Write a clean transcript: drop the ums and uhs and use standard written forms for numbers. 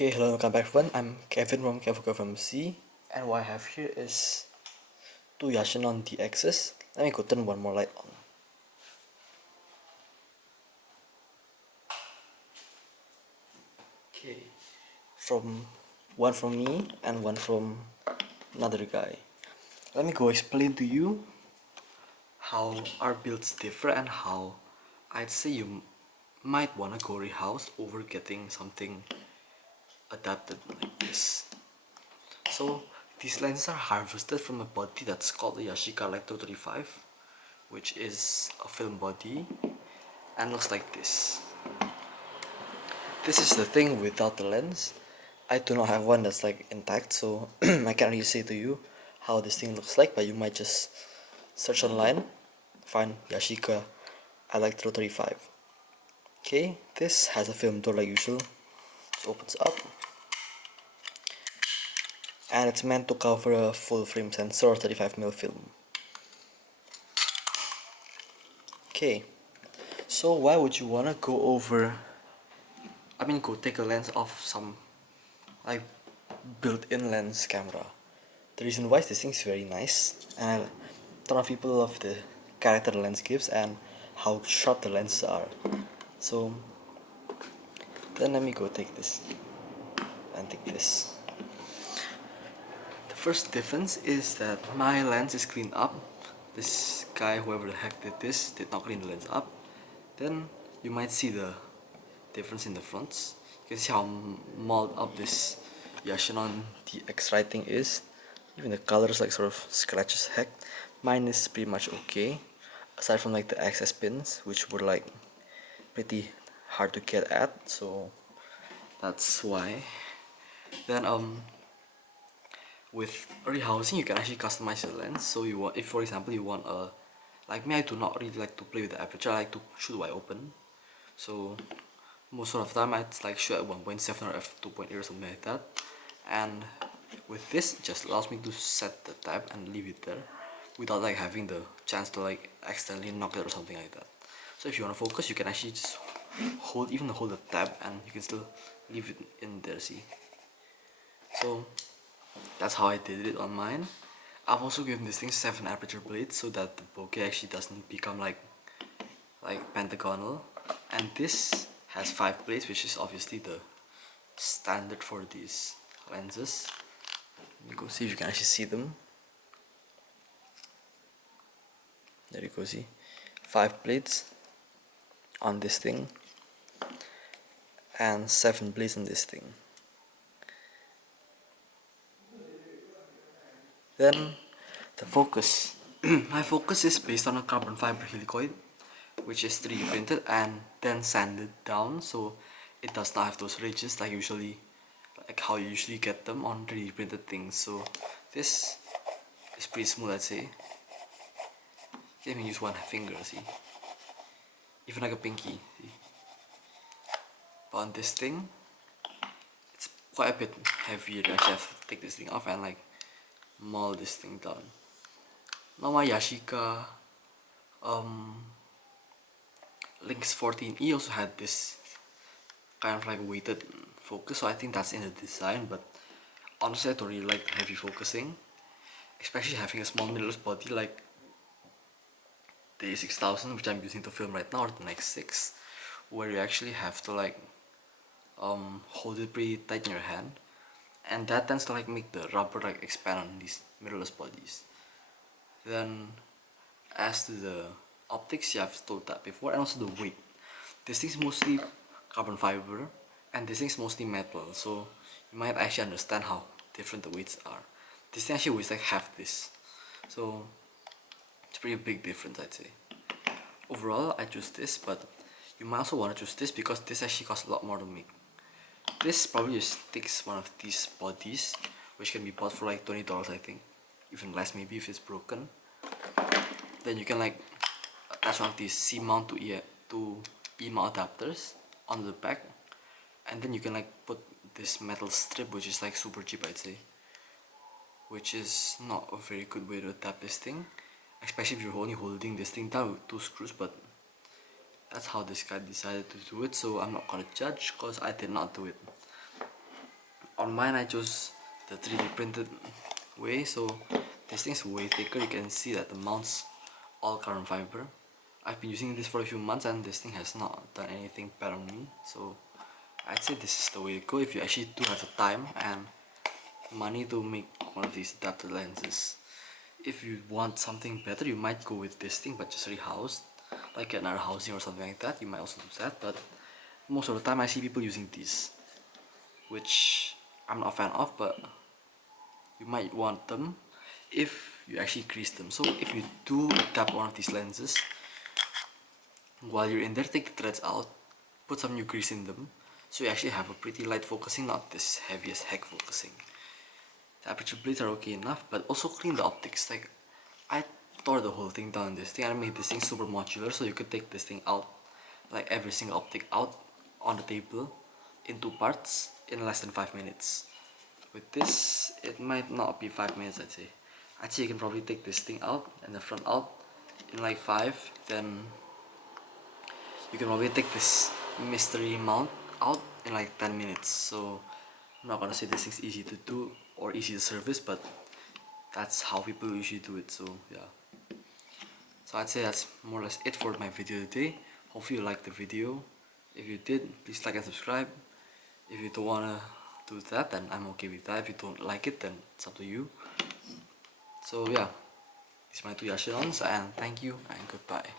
Okay, hello, welcome back everyone. I'm Kevin from Kevin and what I have here is two Yashinon DXs. Let me go turn one more light on. Okay, one from me and one from another guy. Let me go explain to you how our builds differ and how I'd say you might wanna go Rehouse over getting something adapted like this. So these lenses are harvested from a body that's called the Yashica Electro 35, which is a film body and looks like this. This is the thing without the lens. I do not have one that's like intact, so I can't really say to you how this thing looks like, but you might just search online, find Yashica Electro 35. Okay, this has a film door like usual. It opens up. And it's meant to cover a full frame sensor or 35mm film. Okay, so why would you wanna go take a lens off some like built-in lens camera? The reason why is this thing is very nice, and a ton of people love the character the lens gives and how sharp the lenses are. So then let me go take this and take this. The first difference is that my lens is cleaned up. This guy, whoever the heck did this, did not clean the lens up. Then you might see the difference in the fronts. You can see how mauled up this Yashinon DX writing is. Even the colors like sort of scratch as heck. Mine is pretty much okay, aside from like the access pins, which were like pretty hard to get at, so that's why. Then with rehousing you can actually customize your lens. So you want, if for example you want a, like me, I do not really like to play with the aperture, I like to shoot wide open. So most of the time I'd like shoot at 1.7 or f2.8 or something like that. And with this, it just allows me to set the tab and leave it there without like having the chance to like accidentally knock it or something like that. So if you want to focus, you can actually just hold the tab and you can still leave it in there, see. So that's how I did it on mine. I've also given this thing 7 aperture blades so that the bokeh actually doesn't become like pentagonal. And this has 5 blades, which is obviously the standard for these lenses. Let me go see if you can actually see them. There you go, see. 5 blades on this thing and 7 blades on this thing. Then the focus. My focus is based on a carbon fiber helicoid, which is 3D printed and then sanded down, so it does not have those ridges like how you usually get them on 3D printed things. So this is pretty smooth, I'd say. You can even use one finger, see, even like a pinky, see. But on this thing, it's quite a bit heavier. I actually have to take this thing off and like maul this thing down. Now my Yashica Lynx 14E also had this kind of like weighted focus, so I think that's in the design, but honestly I don't really like heavy focusing, especially having a small mirrorless body like the A6000, which I'm using to film right now, or the Next 6, where you actually have to like hold it pretty tight in your hand, and that tends to like make the rubber like expand on these mirrorless bodies. Then as to the optics, yeah, I've told that before, and also the weight. This thing's mostly carbon fiber and this thing's mostly metal, so you might actually understand how different the weights are. This thing actually weighs like half this, so it's a pretty big difference, I'd say. Overall I choose this, but you might also want to choose this because this actually costs a lot more to make. This probably just takes one of these bodies, which can be bought for like $20, I think, even less maybe if it's broken. Then you can like attach one of these C mount to E mount adapters on the back, and then you can like put this metal strip, which is like super cheap, I'd say, which is not a very good way to adapt this thing, especially if you're only holding this thing down with 2 screws, but that's how this guy decided to do it, so I'm not gonna judge because I did not do it. on mine I chose the 3D printed way, so this thing's way thicker. You can see that the mount's all carbon fiber. I've been using this for a few months and this thing has not done anything bad on me, so I'd say this is the way to go if you actually do have the time and money to make one of these adapter lenses. If you want something better, you might go with this thing but just rehoused, like another housing or something like that. You might also do that, but most of the time I see people using these, which I'm not a fan of, but you might want them if you actually crease them. So if you do adapt one of these lenses, while you're in there, take the threads out, put some new grease in them, so you actually have a pretty light focusing, not this heavy as heck focusing. The aperture blades are okay enough, but also clean the optics. Like, I tore the whole thing down in this thing. I made this thing super modular, so you could take this thing out, like every single optic out on the table in 2 parts in less than 5 minutes. With this, it might not be 5 minutes, I'd say. I'd say you can probably take this thing out and the front out in like 5, then you can probably take this mystery mount out in like 10 minutes. So I'm not gonna say this thing's easy to do or easy to service, but that's how people usually do it, so yeah. So I'd say that's more or less it for my video today. Hopefully you liked the video. If you did, please like and subscribe. If you don't wanna do that, then I'm okay with that. If you don't like it, then it's up to you. So yeah, these are my 2 Yashinons, and thank you and goodbye.